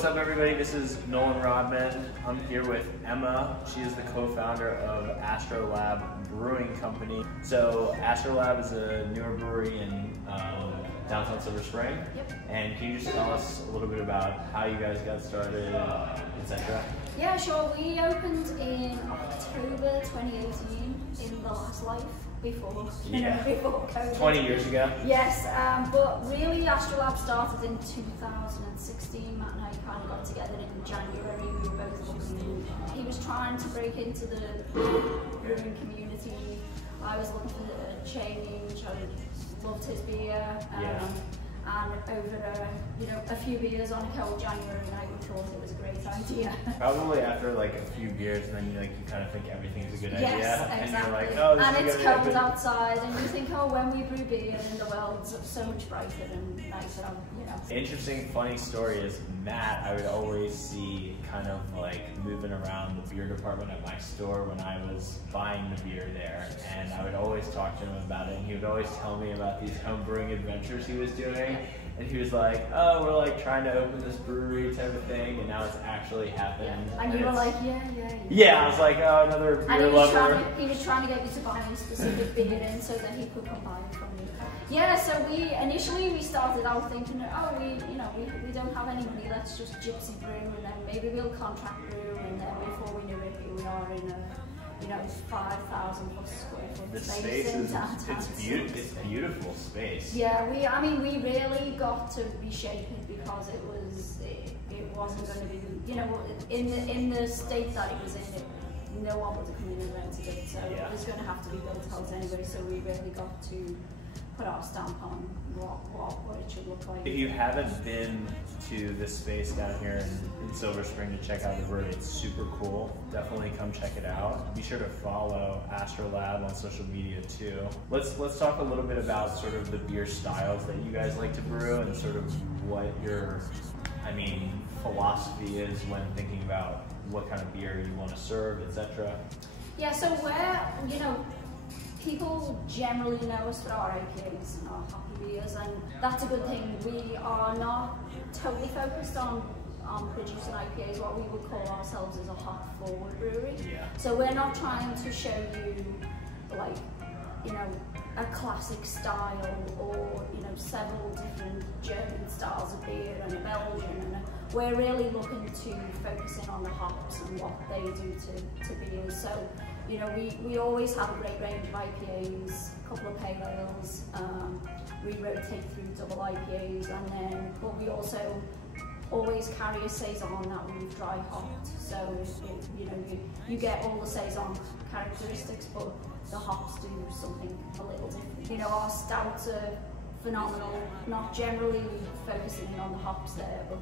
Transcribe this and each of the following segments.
What's up, everybody? This is Nolan Rodman. I'm here with Emma. She is the co-founder of Astro Brewing Company. So Astro Lab is a newer brewery in downtown Silver Spring. Yep. And can you just tell us a little bit about how you guys got started, etc.? Yeah, sure. We opened in October 2018 in the last life before COVID. 20 years ago. Yes, but really Astro Lab started in 2016. Matt and I kind of got together in January. We were both looking. He was trying to break into the brewing community. I was looking for change. I loved his beer. And over a few beers on a cold January night, we thought it was a great idea. Probably after like a few beers, and then you kind of think everything's a good idea. Exactly. And you're like, oh, this and is it's cold outside, and you think, oh, when we brew beer in the world's so much brighter and nicer, Interesting, funny story is Matt, I would always see kind of like moving around the beer department at my store when I was buying the beer there, and I would always talk to him about it, and he would always tell me about these home brewing adventures he was doing, and he was like, oh, we're like trying to open this brewery type of thing, and now it's actually happened. Yeah. And you were like, yeah. Yeah, I was like, oh, another beer and lover. He was trying to get you to buy a specific beer in so that he could come buy it from you. Yeah, so we started out thinking, oh, we don't have any money, let's just gypsy brew, and then maybe we'll contract brew, and then before we knew it, here we are in a 5,000 plus square foot The space in downtown. It's beautiful space. Yeah, we really got to reshape it because it wasn't going to be, in the state that it was in, no one would have come in and rented it, so it was going to have to be built out anyway, so we really got to put our stamp on what it should look like. If you haven't been to this space down here in Silver Spring to check out the brewery, it's super cool. Definitely come check it out. Be sure to follow Astro Lab on social media too. Let's talk a little bit about sort of the beer styles that you guys like to brew and sort of what your philosophy is when thinking about what kind of beer you want to serve, etc. Yeah, so people generally know us for our IPAs and our hoppy beers, and that's a good thing. We are not totally focused on producing IPAs. What we would call ourselves is a hop forward brewery. Yeah. So we're not trying to show you a classic style or several different German styles of beer and a Belgian. We're really looking to focus in on the hops and what they do to beers. So we always have a great range of IPAs, a couple of pale ales. We rotate through double IPAs, but we also always carry a saison that we've dry hopped. So you get all the saison characteristics, but the hops do something a little different. Our stouts are phenomenal. Not generally focusing on the hops there, but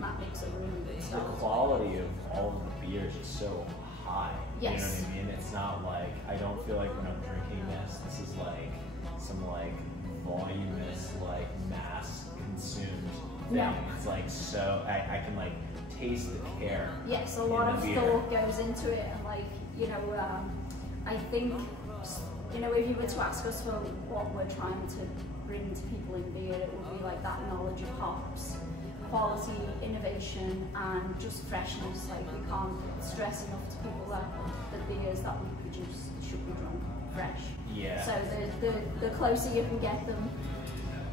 Matt makes a really good The stout. quality of all of the beers is so high. Yes. You know what I mean? It's not like, I don't feel like when I'm drinking this is like some voluminous, mass consumed thing. Yeah. It's like so, I can taste the care. Yes, a lot of thought goes into it, and I think, if you were to ask us for what we're trying to bring to people in beer, it would be like that knowledge of hops, quality, innovation, and just freshness. We can't stress enough to people that the beers that we produce should be drunk fresh. Yeah. So the closer you can get them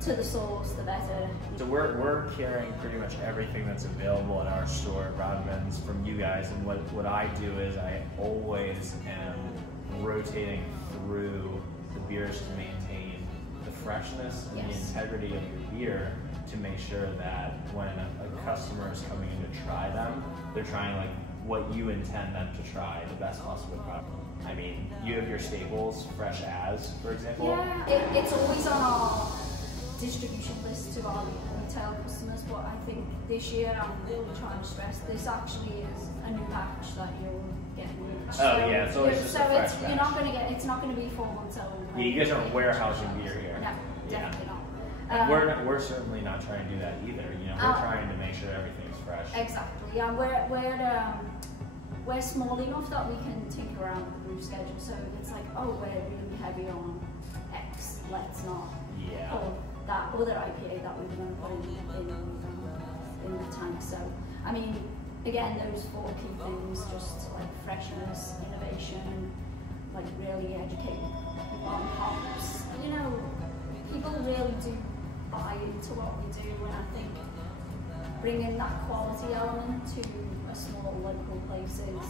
to the source, the better. So we're carrying pretty much everything that's available at our store at Rodman's from you guys, and what I do is I always am rotating through the beers to maintain the freshness and the integrity of your beer, to make sure that when a customer is coming in to try them, they're trying what you intend them to try, the best possible product. I mean, you have your staples, fresh as, for example. Yeah, it's always on our distribution list to our retail customers, but I think this year I'm really trying to stress this actually is a new batch that you're getting. It's always just a fresh batch. You're not going to get, it's not going to be 4 months old. Yeah, you guys aren't warehousing beer here. No, definitely not. And we're certainly not trying to do that either. We're trying to make sure everything's fresh. Exactly. And we're small enough that we can tinker around with the brew schedule. So it's like, oh, we're really heavy on X. Let's not pull that other IPA that we were going to put in in the tank. So, I mean, again, those 4 key things, just like freshness, innovation, like really educating people on hops. You know, people really do buy into what we do, and I think bringing that quality element to a small local place is...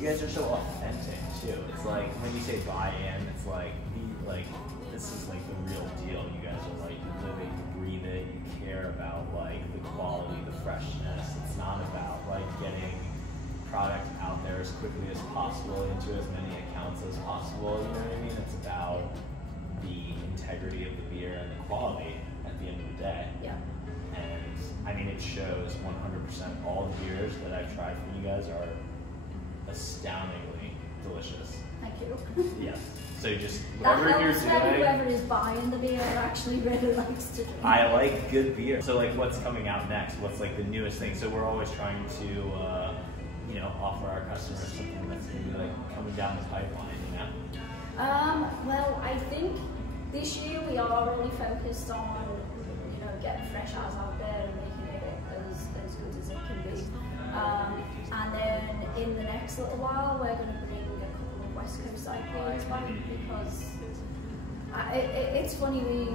You guys are so authentic too. It's like when you say buy-in, it's like this is like the real deal. You guys are like, you live it, you breathe it, you care about like the quality, the freshness. It's not about like getting product out there as quickly as possible into as many accounts as possible. You know what I mean? It's about the integrity of the beer and the quality at the end of the day. Yeah. And I mean, it shows 100%. All the beers that I've tried from you guys are astoundingly delicious. Thank you. Yes. So just whatever that you're helps doing. whoever is buying the beer actually really likes to drink. I like good beer. So like, what's coming out next? What's like the newest thing? So we're always trying to, you know, offer our customers something that's gonna be like coming down the pipeline. You know. Well, I think this year we are really focused on, you know, getting fresh eyes out there and making it as good as it can be. And then in the next little while, we're going to bring a couple of West Coast IPAs back, because it's funny. We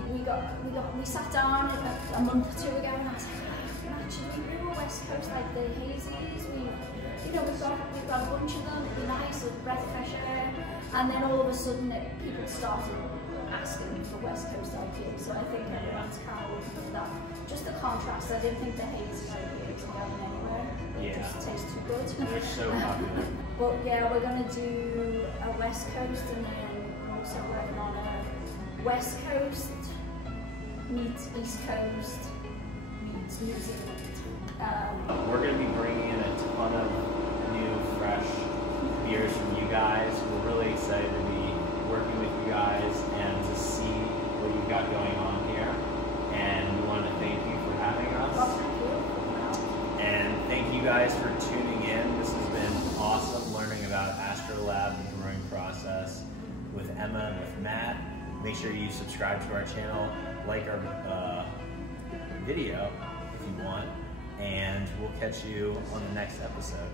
sat down a month or 2 ago, and I was like, actually, we brew a West Coast like the hazies. We've got a bunch of them. It'd be nice, a breath of fresh air. And then all of a sudden, people started asking for West Coast IPAs. So I think everyone's kind of looking for that. Just the contrast. I didn't think the hazy IPAs were going anywhere. It just tastes too good. They're so popular. But yeah, we're going to do a West Coast, and then we're also working on a West Coast meets East Coast meets New Zealand. We're going to be bringing in a ton of new, fresh beers from you guys. We're really excited to be working with you guys and to see what you've got going on here. And we want to thank you for having us. Well, thank you. And thank you guys for tuning in. This has been awesome learning about Astro Lab, the brewing process with Emma and with Matt. Make sure you subscribe to our channel, like our video if you want, and we'll catch you on the next episode.